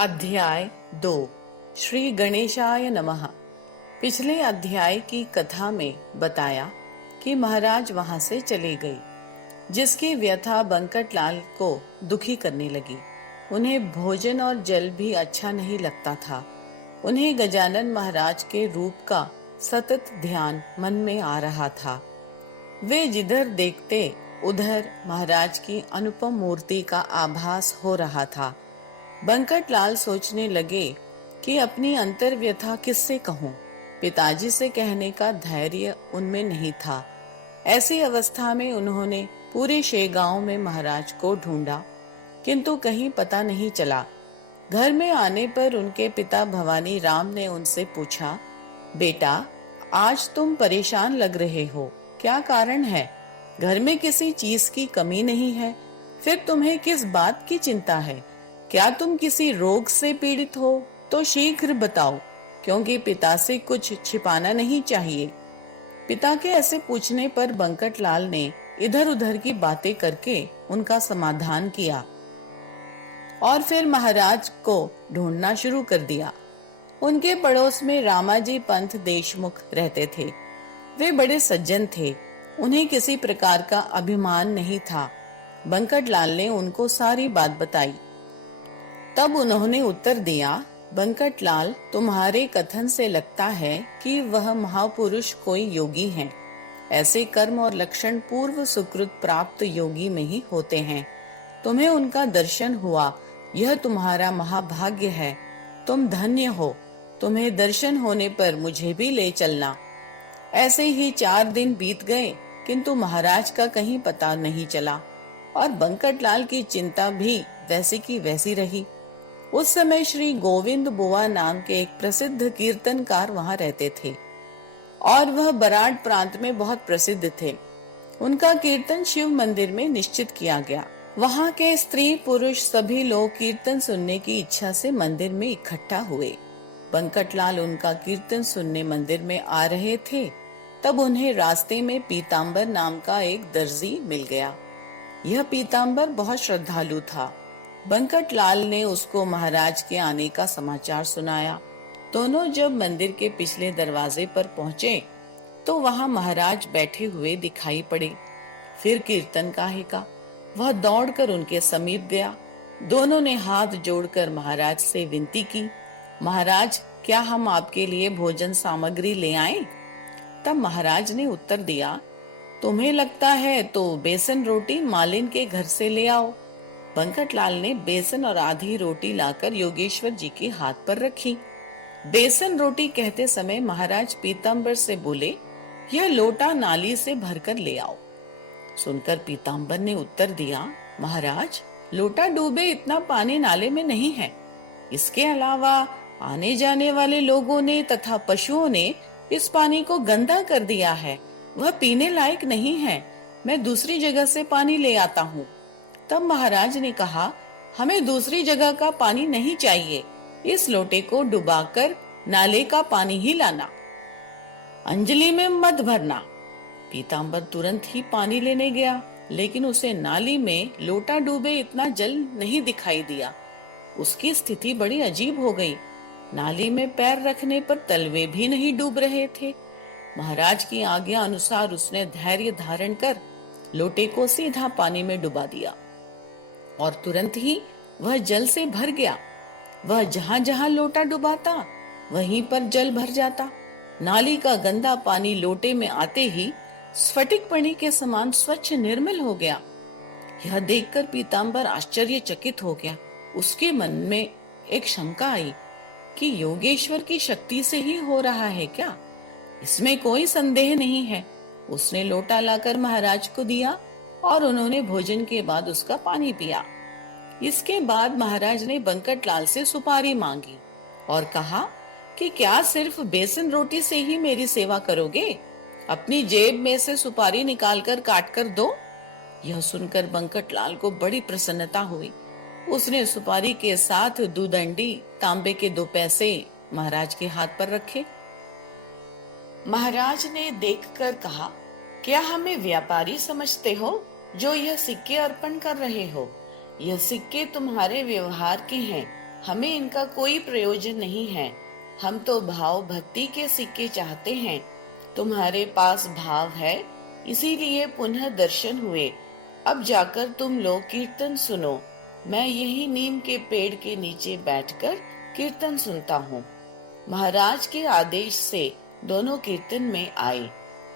अध्याय 2 श्री गणेशाय नमः। पिछले अध्याय की कथा में बताया कि महाराज वहां से चले गए, जिसकी व्यथा बंकटलाल को दुखी करने लगी। उन्हें भोजन और जल भी अच्छा नहीं लगता था। उन्हें गजानन महाराज के रूप का सतत ध्यान मन में आ रहा था। वे जिधर देखते उधर महाराज की अनुपम मूर्ति का आभास हो रहा था। बंकटलाल सोचने लगे कि अपनी अंतर व्यथा किससे कहूं। पिताजी से कहने का धैर्य उनमें नहीं था। ऐसी अवस्था में उन्होंने पूरे शेगांव में महाराज को ढूंढा, किंतु कहीं पता नहीं चला। घर में आने पर उनके पिता भवानी राम ने उनसे पूछा, बेटा, आज तुम परेशान लग रहे हो, क्या कारण है? घर में किसी चीज की कमी नहीं है, फिर तुम्हें किस बात की चिंता है? क्या तुम किसी रोग से पीड़ित हो तो शीघ्र बताओ, क्योंकि पिता से कुछ छिपाना नहीं चाहिए। पिता के ऐसे पूछने पर बंकटलाल ने इधर उधर की बातें करके उनका समाधान किया और फिर महाराज को ढूंढना शुरू कर दिया। उनके पड़ोस में रामाजी पंत देशमुख रहते थे। वे बड़े सज्जन थे। उन्हें किसी प्रकार का अभिमान नहीं था। बंकटलाल ने उनको सारी बात बताई। तब उन्होंने उत्तर दिया, बंकटलाल, तुम्हारे कथन से लगता है कि वह महापुरुष कोई योगी हैं। ऐसे कर्म और लक्षण पूर्व सुकृत प्राप्त योगी में ही होते हैं। तुम्हें उनका दर्शन हुआ, यह तुम्हारा महाभाग्य है। तुम धन्य हो। तुम्हें दर्शन होने पर मुझे भी ले चलना। ऐसे ही 4 दिन बीत गए, किंतु महाराज का कहीं पता नहीं चला और बंकटलाल की चिंता भी वैसी की वैसी रही। उस समय श्री गोविंद बुआ नाम के एक प्रसिद्ध कीर्तनकार वहां रहते थे और वह बराड़ प्रांत में बहुत प्रसिद्ध थे। उनका कीर्तन शिव मंदिर में निश्चित किया गया। वहां के स्त्री पुरुष सभी लोग कीर्तन सुनने की इच्छा से मंदिर में इकट्ठा हुए। बंकटलाल उनका कीर्तन सुनने मंदिर में आ रहे थे, तब उन्हें रास्ते में पीताम्बर नाम का एक दर्जी मिल गया। यह पीताम्बर बहुत श्रद्धालु था। बंकटलाल ने उसको महाराज के आने का समाचार सुनाया। दोनों जब मंदिर के पिछले दरवाजे पर पहुंचे तो वहां महाराज बैठे हुए दिखाई पड़े। फिर कीर्तन का वह दौड़कर उनके समीप गया। दोनों ने हाथ जोड़कर महाराज से विनती की, महाराज, क्या हम आपके लिए भोजन सामग्री ले आएं? तब महाराज ने उत्तर दिया, तुम्हें लगता है तो बेसन रोटी मालिन के घर से ले आओ। बंकटलाल ने बेसन और आधी रोटी लाकर योगेश्वर जी के हाथ पर रखी। बेसन रोटी कहते समय महाराज पीताम्बर से बोले, यह लोटा नाली से भरकर ले आओ। सुनकर पीताम्बर ने उत्तर दिया, महाराज, लोटा डूबे इतना पानी नाले में नहीं है। इसके अलावा आने जाने वाले लोगों ने तथा पशुओं ने इस पानी को गंदा कर दिया है। वह पीने लायक नहीं है। मैं दूसरी जगह से पानी ले आता हूँ। तब महाराज ने कहा, हमें दूसरी जगह का पानी नहीं चाहिए। इस लोटे को डुबाकर नाले का पानी ही लाना, अंजलि में मत भरना। पीताम्बर तुरंत ही पानी लेने गया, लेकिन उसे नाली में लोटा डूबे इतना जल नहीं दिखाई दिया। उसकी स्थिति बड़ी अजीब हो गई। नाली में पैर रखने पर तलवे भी नहीं डूब रहे थे। महाराज की आज्ञा अनुसार उसने धैर्य धारण कर लोटे को सीधा पानी में डुबा दिया और तुरंत ही वह जल से भर गया। वह जहां जहां लोटा डुबाता वहीं पर जल भर जाता। नाली का गंदा पानी लोटे में आते ही स्फटिक पानी के समान स्वच्छ निर्मल हो गया। यह देखकर पीताम्बर आश्चर्यचकित हो गया। उसके मन में एक शंका आई कि योगेश्वर की शक्ति से ही हो रहा है क्या? इसमें कोई संदेह नहीं है। उसने लोटा लाकर महाराज को दिया और उन्होंने भोजन के बाद उसका पानी पिया। इसके बाद महाराज ने बंकटलाल से सुपारी मांगी और कहा कि क्या सिर्फ बेसन रोटी से ही मेरी सेवा करोगे? अपनी जेब में से सुपारी निकालकर काट कर दो। यह सुनकर बंकटलाल को बड़ी प्रसन्नता हुई। उसने सुपारी के साथ दूदंडी तांबे के 2 पैसे महाराज के हाथ पर रखे। महाराज ने देखकर कहा, क्या हमें व्यापारी समझते हो जो यह सिक्के अर्पण कर रहे हो? यह सिक्के तुम्हारे व्यवहार के हैं। हमें इनका कोई प्रयोजन नहीं है। हम तो भाव भक्ति के सिक्के चाहते हैं। तुम्हारे पास भाव है, इसीलिए पुनः दर्शन हुए। अब जाकर तुम लोग कीर्तन सुनो। मैं यही नीम के पेड़ के नीचे बैठकर कीर्तन सुनता हूँ। महाराज के आदेश से दोनों कीर्तन में आए।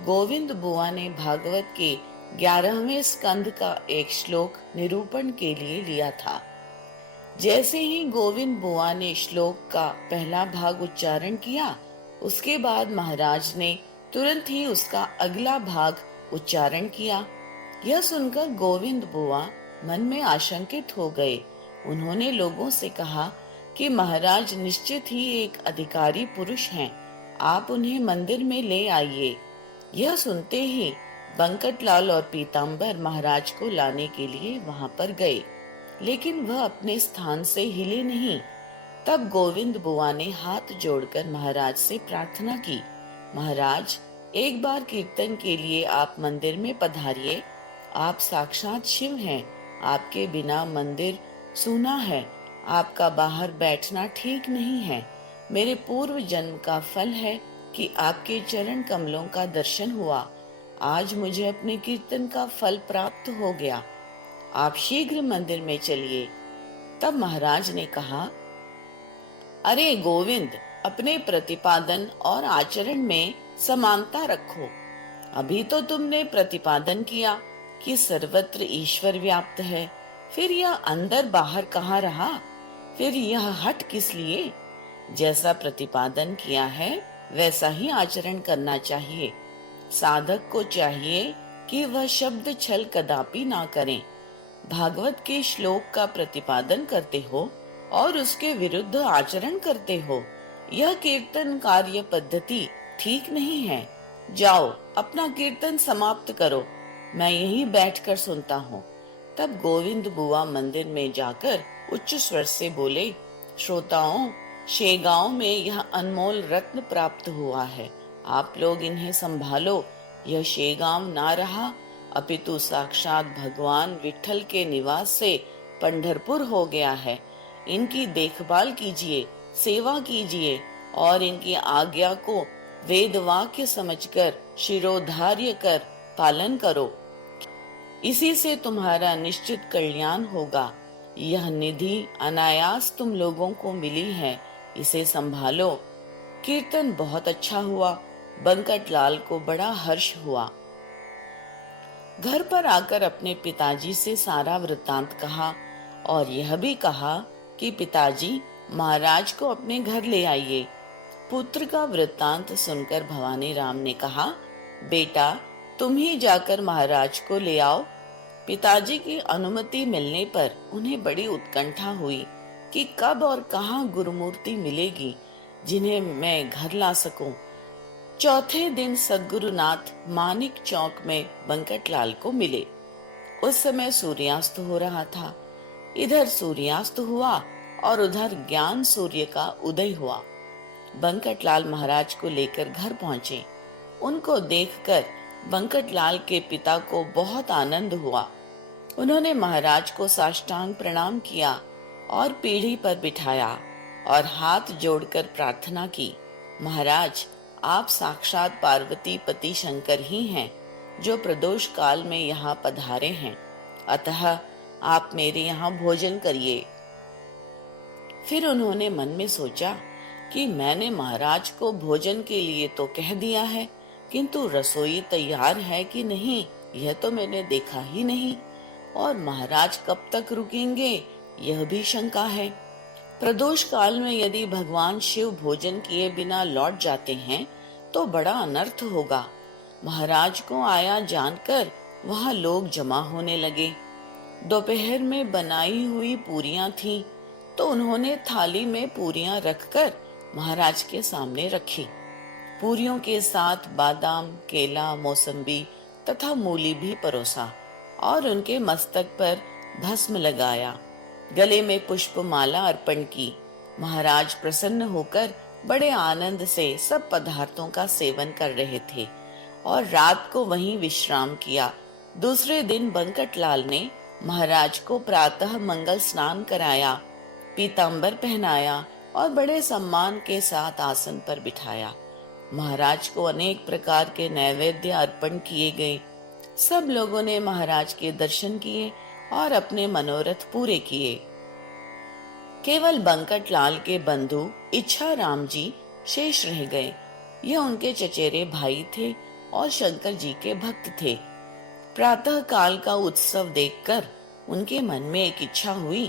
गोविंद बुआ ने भागवत के 11वें स्कंद का एक श्लोक निरूपण के लिए लिया था। जैसे ही गोविंद बुआ ने श्लोक का पहला भाग उच्चारण किया, उसके बाद महाराज ने तुरंत ही उसका अगला भाग उच्चारण किया। यह सुनकर गोविंद बुआ मन में आशंकित हो गए। उन्होंने लोगों से कहा कि महाराज निश्चित ही एक अधिकारी पुरुष हैं, आप उन्हें मंदिर में ले आइए। यह सुनते ही बंकटलाल और पीताम्बर महाराज को लाने के लिए वहां पर गए, लेकिन वह अपने स्थान से हिले नहीं। तब गोविंद बुआ ने हाथ जोड़कर महाराज से प्रार्थना की, महाराज, एक बार कीर्तन के लिए आप मंदिर में पधारिए। आप साक्षात शिव हैं। आपके बिना मंदिर सूना है। आपका बाहर बैठना ठीक नहीं है। मेरे पूर्व जन्म का फल है कि आपके चरण कमलों का दर्शन हुआ। आज मुझे अपने कीर्तन का फल प्राप्त हो गया। आप शीघ्र मंदिर में चलिए। तब महाराज ने कहा, अरे गोविंद, अपने प्रतिपादन और आचरण में समानता रखो। अभी तो तुमने प्रतिपादन किया कि सर्वत्र ईश्वर व्याप्त है, फिर यह अंदर बाहर कहाँ रहा? फिर यह हट किस लिए? जैसा प्रतिपादन किया है वैसा ही आचरण करना चाहिए। साधक को चाहिए कि वह शब्द छल कदापि ना करें। भागवत के श्लोक का प्रतिपादन करते हो और उसके विरुद्ध आचरण करते हो, यह कीर्तन कार्य पद्धति ठीक नहीं है। जाओ, अपना कीर्तन समाप्त करो, मैं यहीं बैठकर सुनता हूँ। तब गोविंद बुआ मंदिर में जाकर उच्च स्वर से बोले, श्रोताओं, शेगांव में यह अनमोल रत्न प्राप्त हुआ है। आप लोग इन्हें संभालो। यह शेगांव ना रहा, अपितु साक्षात भगवान विठल के निवास से पंढरपुर हो गया है। इनकी देखभाल कीजिए, सेवा कीजिए और इनकी आज्ञा को वेद वाक्य समझकर शिरोधार्य कर पालन करो। इसी से तुम्हारा निश्चित कल्याण होगा। यह निधि अनायास तुम लोगों को मिली है, इसे संभालो। कीर्तन बहुत अच्छा हुआ। बंकटलाल को बड़ा हर्ष हुआ। घर पर आकर अपने पिताजी से सारा वृत्तांत कहा और यह भी कहा कि पिताजी, महाराज को अपने घर ले आइए। पुत्र का वृत्तांत सुनकर भवानी राम ने कहा, बेटा, तुम ही जाकर महाराज को ले आओ। पिताजी की अनुमति मिलने पर उन्हें बड़ी उत्कंठा हुई कि कब और कहाँ गुरुमूर्ति मिलेगी जिन्हें मैं घर ला सकूं। चौथे दिन सद्गुरुनाथ मानिक चौक में बंकटलाल को मिले। उस समय सूर्यास्त हो रहा था। इधर सूर्यास्त हुआ और उधर ज्ञान सूर्य का उदय हुआ। बंकटलाल महाराज को लेकर घर पहुंचे। उनको देखकर बंकटलाल के पिता को बहुत आनंद हुआ। उन्होंने महाराज को साष्टांग प्रणाम किया और पीढ़ी पर बिठाया और हाथ जोड़कर प्रार्थना की, महाराज, आप साक्षात पार्वती पति शंकर ही हैं जो प्रदोष काल में यहाँ पधारे हैं, अतः आप मेरे यहाँ भोजन करिए। फिर उन्होंने मन में सोचा कि मैंने महाराज को भोजन के लिए तो कह दिया है, किंतु रसोई तैयार है कि नहीं यह तो मैंने देखा ही नहीं, और महाराज कब तक रुकेंगे यह भी शंका है। प्रदोष काल में यदि भगवान शिव भोजन किए बिना लौट जाते हैं तो बड़ा अनर्थ होगा। महाराज को आया जानकर वहां लोग जमा होने लगे। दोपहर में बनाई हुई पूरियां थीं, तो उन्होंने थाली में पूरियां रखकर महाराज के सामने रखी। पूरियों के साथ बादाम, केला, मौसम्बी तथा मूली भी परोसा और उनके मस्तक पर भस्म लगाया। गले में पुष्पमाला अर्पण की। महाराज प्रसन्न होकर बड़े आनंद से सब पदार्थों का सेवन कर रहे थे और रात को वहीं विश्राम किया। दूसरे दिन बंकटलाल ने महाराज को प्रातः मंगल स्नान कराया। पीतांबर पहनाया और बड़े सम्मान के साथ आसन पर बिठाया। महाराज को अनेक प्रकार के नैवेद्य अर्पण किए गए। सब लोगों ने महाराज के दर्शन किए और अपने मनोरथ पूरे किए। केवल बंकट लाल के बंधु इच्छा राम जी शेष रह गए। यह उनके चचेरे भाई थे और शंकर जी के भक्त थे। प्रातः काल का उत्सव देखकर उनके मन में एक इच्छा हुई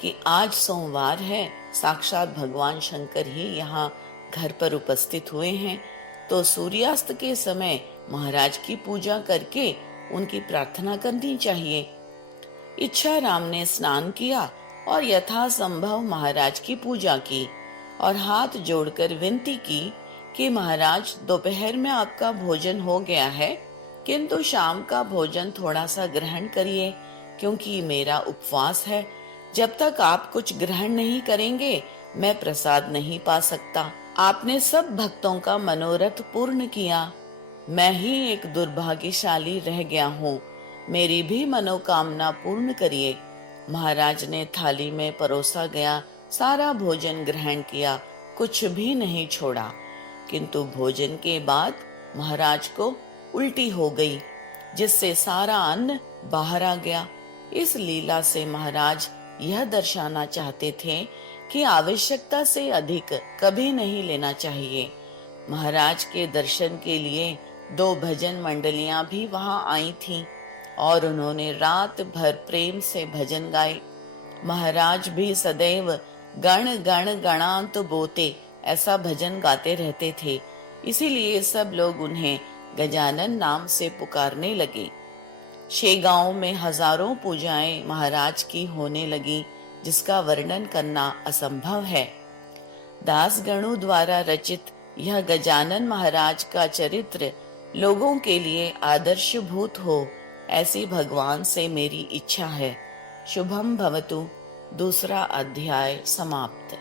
कि आज सोमवार है, साक्षात भगवान शंकर ही यहाँ घर पर उपस्थित हुए हैं, तो सूर्यास्त के समय महाराज की पूजा करके उनकी प्रार्थना करनी चाहिए। इच्छा राम ने स्नान किया और यथासंभव महाराज की पूजा की और हाथ जोड़कर विनती की कि महाराज, दोपहर में आपका भोजन हो गया है, किंतु शाम का भोजन थोड़ा सा ग्रहण करिए, क्योंकि मेरा उपवास है। जब तक आप कुछ ग्रहण नहीं करेंगे मैं प्रसाद नहीं पा सकता। आपने सब भक्तों का मनोरथ पूर्ण किया, मैं ही एक दुर्भाग्यशाली रह गया हूँ, मेरी भी मनोकामना पूर्ण करिए। महाराज ने थाली में परोसा गया सारा भोजन ग्रहण किया, कुछ भी नहीं छोड़ा। किंतु भोजन के बाद महाराज को उल्टी हो गई, जिससे सारा अन्न बाहर आ गया। इस लीला से महाराज यह दर्शाना चाहते थे कि आवश्यकता से अधिक कभी नहीं लेना चाहिए। महाराज के दर्शन के लिए 2 भजन मंडलियां भी वहां आई थीं और उन्होंने रात भर प्रेम से भजन गाए। महाराज भी सदैव गण गण गणांत बोते ऐसा भजन गाते रहते थे, इसीलिए सब लोग उन्हें गजानन नाम से पुकारने लगे। शेगांव में हजारों पूजाएं महाराज की होने लगी, जिसका वर्णन करना असंभव है। दास गणों द्वारा रचित यह गजानन महाराज का चरित्र लोगों के लिए आदर्शभूत हो, ऐसी भगवान से मेरी इच्छा है। शुभम भवतु। 2 अध्याय समाप्त।